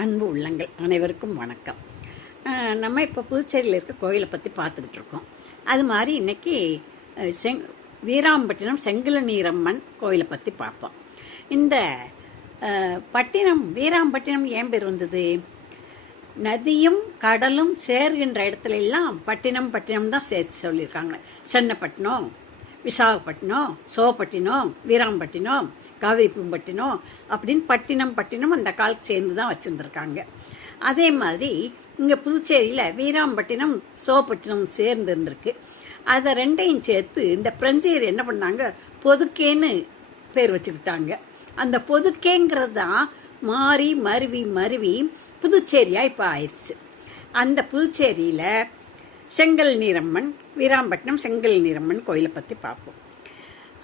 அன்பு உள்ளங்கள் அனைவருக்கும் வணக்கம். நம்ம இப்போ புதுச்சேரியில் இருக்க கோயிலை பற்றி பார்த்துக்கிட்டு இருக்கோம். அது மாதிரி இன்னைக்கு வீராம்பட்டினம் செங்கிலநீரம்மன் கோயிலை பற்றி பார்ப்போம். இந்த பட்டினம் வீராம்பட்டினம் ஏன் பேர் வந்தது? நதியும் கடலும் சேர்கின்ற இடத்துல எல்லாம் பட்டினம் பட்டினம் தான் சேர்த்து சொல்லியிருக்காங்க. சென்னப்பட்டினம், விசாகப்பட்டினம், சோப்பட்டினம், வீராம்பட்டினம், காவிரிப்பூம்பட்டினம் அப்படின்னு பட்டினம் அந்த காலத்து சேர்ந்து தான் வச்சுருந்துருக்காங்க. அதே மாதிரி இங்கே புதுச்சேரியில் வீராம்பட்டினம் சோப்பட்டினம் சேர்ந்து இருந்திருக்கு. அதை ரெண்டையும் சேர்த்து இந்த பிரெஞ்சியர் என்ன பண்ணாங்க, பொதுக்கேன்னு பேர் வச்சுக்கிட்டாங்க. அந்த பொதுக்கேங்கிறது தான் மாறி மருவி புதுச்சேரியாக இப்போ ஆயிடுச்சு. அந்த புதுச்சேரியில் செங்கல் நீரம்மன், வீராம்பட்டினம் செங்கல் நீரம்மன் கோயிலை பற்றி பார்ப்போம்.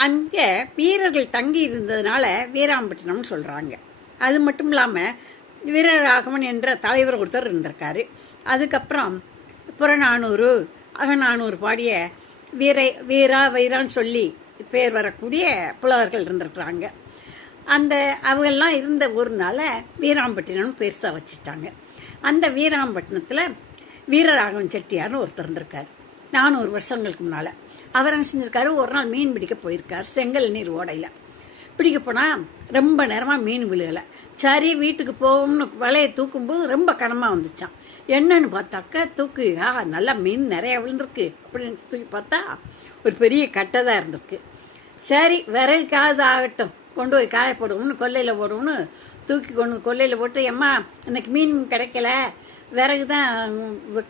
அங்கே வீரர்கள் தங்கி இருந்ததுனால வீராம்பட்டினம்னு சொல்கிறாங்க. அது மட்டும் இல்லாமல் வீரராகவன் என்ற தலைவர் ஒருத்தர் இருந்திருக்காரு. அதுக்கப்புறம் புறநானூறு அகநானூறு பாடிய வீரான்னு சொல்லி பேர் வரக்கூடிய புலவர்கள் இருந்திருக்கிறாங்க. அவங்கெல்லாம் இருந்த ஊர்னால வீராம்பட்டினம்னு பெருசாக வச்சுட்டாங்க. அந்த வீராம்பட்டினத்தில் வீரராகவன் செட்டியார்னு ஒருத்தர் இருந்திருக்காரு. 400 வருஷங்களுக்கு முன்னால் அவர் என்ன செஞ்சிருக்காரு, ஒரு நாள் மீன் பிடிக்க போயிருக்கார். செங்கல் நீர் ஓடையில் பிடிக்க போனால் ரொம்ப நேரமாக மீன் விழுகலை. சரி வீட்டுக்கு போகும்னு வலையை தூக்கும்போது ரொம்ப கனமாக வந்துச்சான். என்னன்னு பார்த்தாக்க நல்லா மீன் நிறையா விழுந்திருக்கு அப்படின்னு தூக்கி பார்த்தா ஒரு பெரிய கட்டை தான் இருந்திருக்கு. சரி விறகுக்காவது ஆகட்டும், கொண்டு போய் காய போடுவோம்னு கொல்லையில் போடுவோம்னு தூக்கி கொல்லையில் போட்டு, எம்மா இன்னைக்கு மீன் கிடைக்கல, விறகு தான்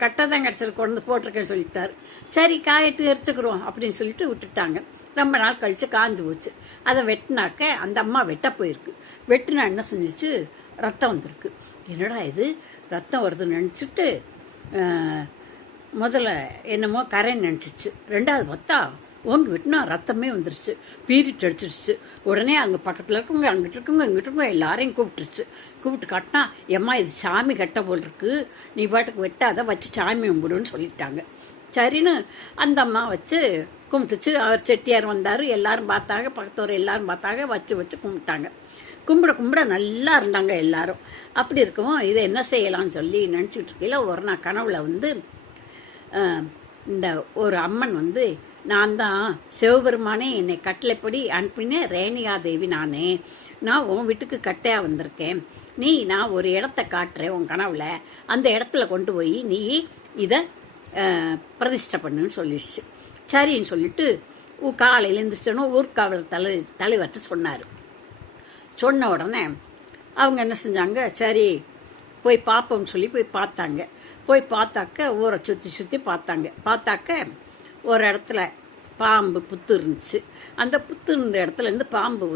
கட்டை தான் கிடச்சிருக்கு, கொண்டு போட்டிருக்கேன்னு சொல்லிட்டாரு. சரி காயட்டு எரிச்சுக்கிறோம் அப்படின்னு சொல்லிட்டு விட்டுட்டாங்க. ரொம்ப நாள் கழித்து காஞ்சு போச்சு. அதை வெட்டினாக்க அந்த அம்மா வெட்ட போயிருக்கு. வெட்டினா என்ன செஞ்சிச்சு, ரத்தம் வந்திருக்கு. என்னடா இது ரத்தம் வருதுன்னு நினச்சிட்டு முதல்ல என்னமோ கரைன்னு நினச்சிச்சு. ரெண்டாவது பார்த்தா ஓங்கி வெட்டினா ரத்தமே வந்துருச்சு, பீரிட்டு அடிச்சிருச்சு. உடனே அங்கே பக்கத்தில் இருக்கவங்க அங்கிட்டு இருக்கவங்க இங்கிட்டு இருக்கவங்க எல்லாரையும் கூப்பிட்டு காட்டினா, எம்மா இது சாமி கட்ட போல் இருக்கு, நீ பாட்டுக்கு வெட்டாத, வச்சு சாமி கும்பிடுன்னு சொல்லிட்டாங்க. சரின்னு அந்த அம்மா வச்சு கும்பிட்டுச்சு. அவர் செட்டியார் வந்தார், எல்லாரும் பார்த்தாங்க, பக்கத்தோர் எல்லாரும் பார்த்தாங்க, வச்சு கும்பிட்டாங்க. கும்பிட நல்லா இருந்தாங்க எல்லாரும். அப்படி இருக்கவும் இதை என்ன செய்யலாம்னு சொல்லி நினச்சிக்கிட்டு இருக்கையில் ஒரு நாள் கனவுல இந்த ஒரு அம்மன் நான் தான் சிவபெருமானே என்னை கட்டளைப்படி அனுப்பினேன் ரேணிகா தேவி நானே, நான் உன் வீட்டுக்கு கட்டையாக வந்திருக்கேன், நான் ஒரு இடத்த காட்டுறேன் உன் கனவுல, அந்த இடத்துல கொண்டு போய் நீ இதை பிரதிஷ்டை பண்ணுன்னு சொல்லிடுச்சு. சரின்னு சொல்லிட்டு காலையில் எழுந்திரிச்சனும் ஊர்காவல் தலைவர்கிட்ட சொன்னார். சொன்ன உடனே அவங்க என்ன செஞ்சாங்க, சரி போய் பார்ப்போம்னு சொல்லி போய் பார்த்தாங்க. போய் பார்த்தாக்க ஊரை சுற்றி பார்த்தாக்க ஒரு இடத்துல பாம்பு புத்து இருந்துச்சு. அந்த புத்து இருந்த இடத்துலேருந்து பாம்பு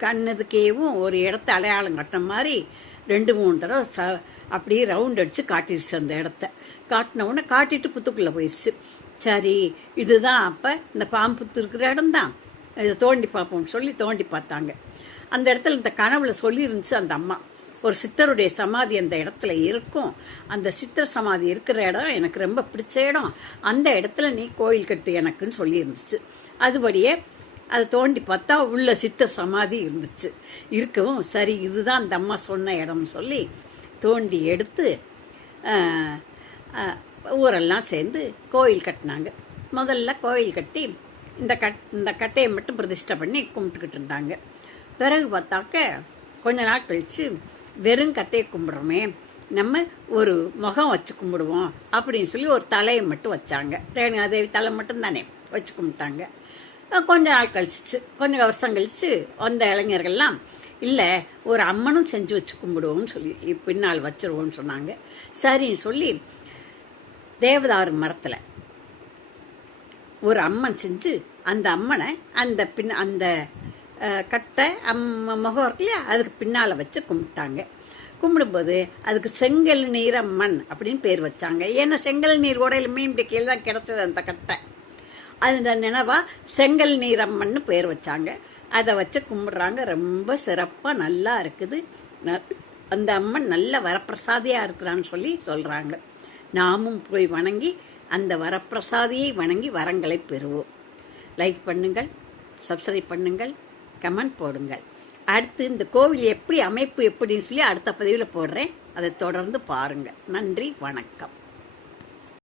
கண்ணதுக்கேவும் ஒரு இடத்த அடையாளம் கட்டின மாதிரி 2-3 தடவை அப்படியே ரவுண்ட் அடித்து காட்டிடுச்சு. அந்த இடத்த காட்டின உடனே காட்டிட்டு புத்துக்குள்ளே போயிடுச்சு. சரி இதுதான் அப்போ இந்த பாம்பு புத்து இருக்கிற இடம்தான், இதை தோண்டி பார்ப்போம்னு சொல்லி தோண்டி பார்த்தாங்க. அந்த இடத்துல இந்த கனவுல சொல்லியிருந்துச்சு அந்த அம்மா, ஒரு சித்தருடைய சமாதி அந்த இடத்துல இருக்கும், அந்த சித்தர் சமாதி இருக்கிற இடம் எனக்கு ரொம்ப பிடிச்ச இடம், அந்த இடத்துல நீ கோயில் கட்டு எனக்குன்னு சொல்லியிருந்துச்சு. அதுபடியே அதை தோண்டி பார்த்தா உள்ள சித்தர் சமாதி இருந்துச்சு. இருக்கவும் சரி இதுதான் அந்த அம்மா சொன்ன இடம்னு சொல்லி தோண்டி எடுத்து ஊரெல்லாம் சேர்ந்து கோயில் கட்டினாங்க. முதல்ல கோயில் கட்டி இந்த கட்டையை மட்டும் பிரதிஷ்டை பண்ணி கும்பிட்டுக்கிட்டு இருந்தாங்க. பிறகு பார்த்தாக்க கொஞ்ச நாள் கழித்து வெறும் கட்டையை கும்பிட்றோமே, நம்ம ஒரு முகம் வச்சு கும்பிடுவோம் அப்படின்னு சொல்லி ஒரு தலையை மட்டும் வச்சாங்க. ரேணுகாதேவி தலை மட்டும் தானே வச்சு கும்பிட்டாங்க. கொஞ்ச நாள் கழிச்சு கொஞ்சம் வருஷம் கழித்து வந்த இளைஞர்கள்லாம் இல்லை ஒரு அம்மனும் செஞ்சு வச்சு கும்பிடுவோம்னு சொல்லி பின்னால் வச்சுருவோம்னு சொன்னாங்க. சரின்னு சொல்லி தேவதாரு மரத்தில் ஒரு அம்மன் செஞ்சு அந்த அம்மனை அந்த கட்டை முகம் இருக்கு இல்லையா, அதுக்கு பின்னால் வச்சு கும்பிட்டாங்க. கும்பிடும்போது அதுக்கு செங்கல் நீரம்மன் அப்படின்னு பேர் வச்சாங்க. ஏன்னா செங்கல் நீர் ஓடையில் மீன் பிடிக்கையில் தான் கிடச்சது அந்த கட்டை. அந்த நினைவாக செங்கல் நீரம்மன்னு பேர் வச்சாங்க. அதை வச்சு கும்பிட்றாங்க. ரொம்ப சிறப்பாக நல்லா இருக்குது. அந்த அம்மன் நல்ல வரப்பிரசாதியாக இருக்கிறான்னு சொல்லி சொல்கிறாங்க. நாமும் போய் வணங்கி அந்த வரப்பிரசாதியை வணங்கி வரங்களை பெறுவோம். லைக் பண்ணுங்கள், சப்ஸ்கிரைப் பண்ணுங்கள், கமெண்ட் போடுங்கள். அடுத்து இந்த கோவில் எப்படி அமைப்பு எப்படின்னு சொல்லி அடுத்த பதிவில் போடுறேன். அதை தொடர்ந்து பாருங்கள். நன்றி, வணக்கம்.